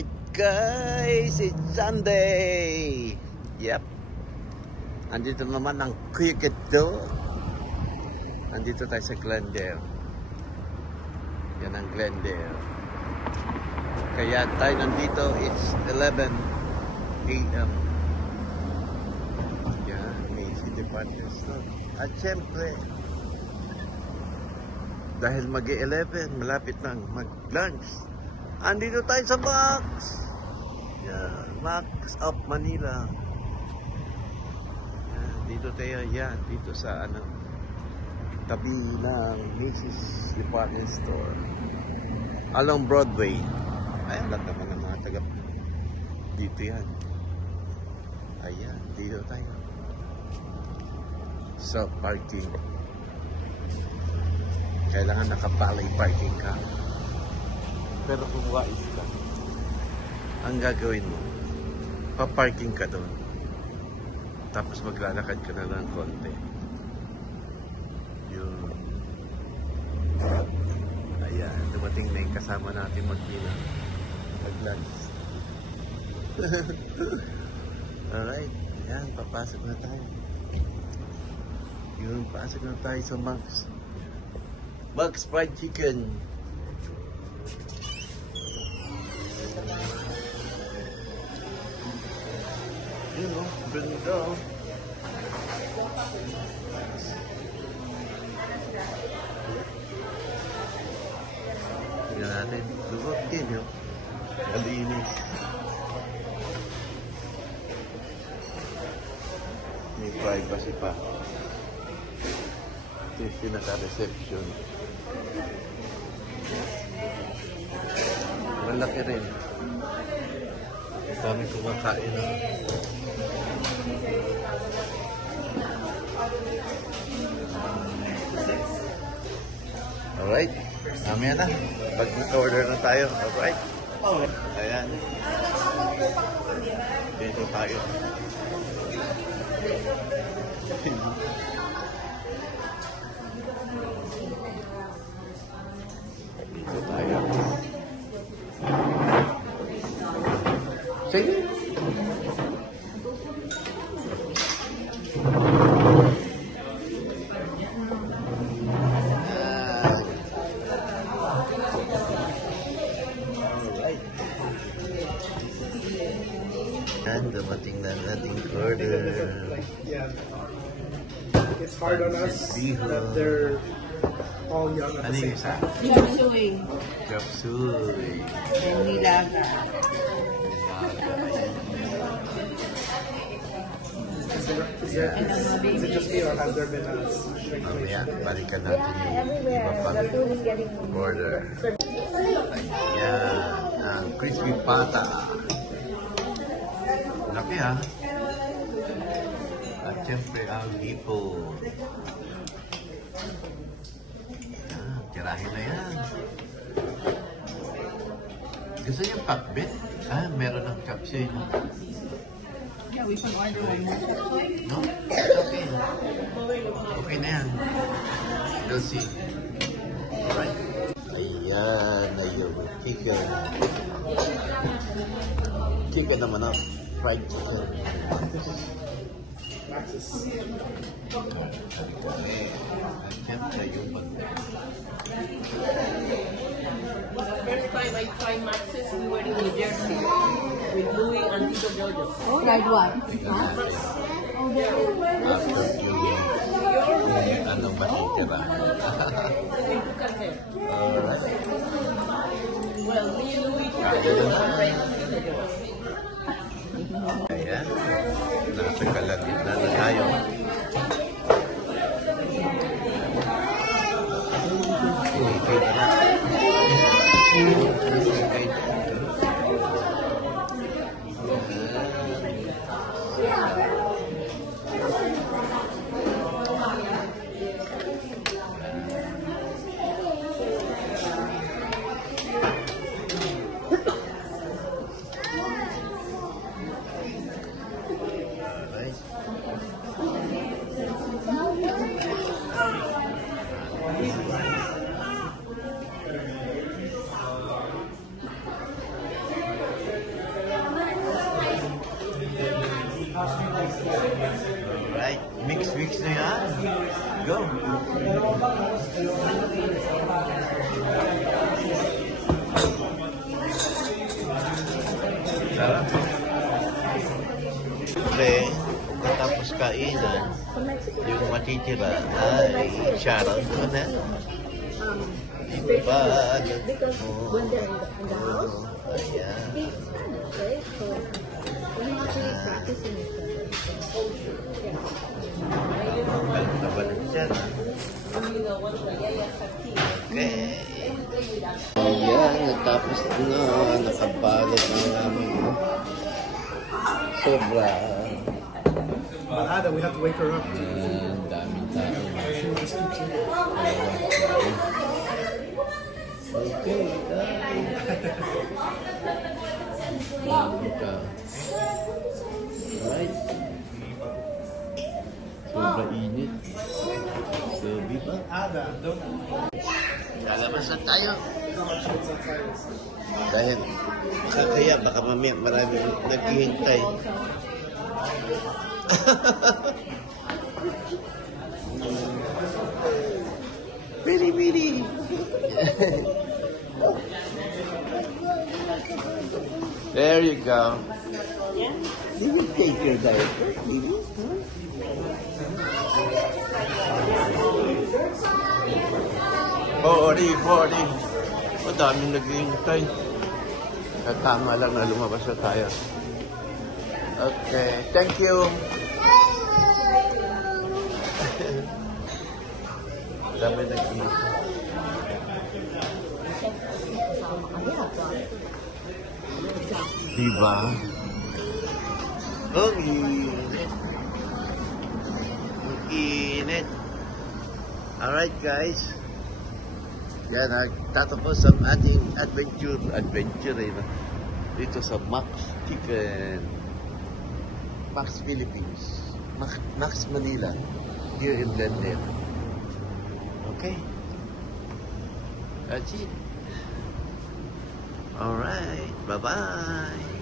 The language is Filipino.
Alright guys, it's Sunday. Yep. Andito naman ang cricket do. Andito tayo sa Glendale. Yan ang Glendale. Kaya tayo nandito, it's 11 a.m. Yan, Macy's Department Store. At syempre, dahil mag-11, malapit nang mag-lunch. Andito tayo sa Max. Yeah, Max of Manila. Yeah, dito tayo, yan, dito sa tabi ng Macy's Department Store. Along Broadway. Ayan, lahat naman ng mga taga dito yan. Ayan, dito tayo. Sa parking. Kailangan nakapalay parking ka. Pero kung wais ka, ang gagawin mo, paparking ka doon. Tapos maglalakad ka na lang konti. Yun. Ayan, dumating na yung kasama natin mag-lunch. Alright, ayan, papasok na tayo. Yun, pasok na tayo sa Max. Max Fried Chicken. Yun o, ganda o. Tingnan natin. Lubot din o. Malinis. May privacy pa. Ito yung pinaka-reception. Malaki rin. Dami kumakain. Alright. Mamaya na. Pag naka-order na tayo. Alright. Ayan. Dito tayo. Dito tayo. Sige. And dumating na nating order. Yeah. It's hard on us that they're all young at the same time. Chop suey. Chop suey. And nilaga. Is it just me or has there been a shrink? Mamaya, balikan natin yung iba pang order. Ayan, ang crispy pata. Laki ha. At syempre ang lipo. Tirahin na yan. Gusto niyo pakbit? Meron ng chopsuey, no? Yeah, we can order one more. No? Okay. Okay na yan. We'll see. Alright. Ayan na yung chicken. Chicken naman na. Fried chicken. Maxis. At syempre yung First time I tried Maxis, we were in New Jersey with Louis and Tito Jojo. Oh, that one. after yung anong matitira. You can have. Alright. Well, me and Louis, Tito Jojo, and friends, Tito Jojo. Ayan. Nasa kalagitna na tayo. Sinipid na. Sinipid. Sarap. Siyempre, pagkatapos kainan, yung matitira ay shoutout mo na. Iba. Because when they're in the house, Ayan. they stand, right? So we're not really practicing it. Balik na balik dyan. Okay. Ayan, natapos na. Nakabalot na namin. Sobra. Ada, we have to wake her up. Ang daming tao. Okay, right. Sobra init. Sabi ba? Ada, don't. Lalabas na tayo. Dahil kaya baka mamaya marami naghihintay. Bili, bili. There you go. You will take your diaper, Bibi. Body. Madaming naghihintay. Tama lang na lumabas na tayo. Okay, thank you. Dami naghihintay. Diba? Ang init. Ang init. Alright guys. Yan, nagtatapos ang ating adventure dito sa Max Chicken. Max Philippines. Max Manila. Here in Glendale. Okay. That's it. Alright. Bye-bye.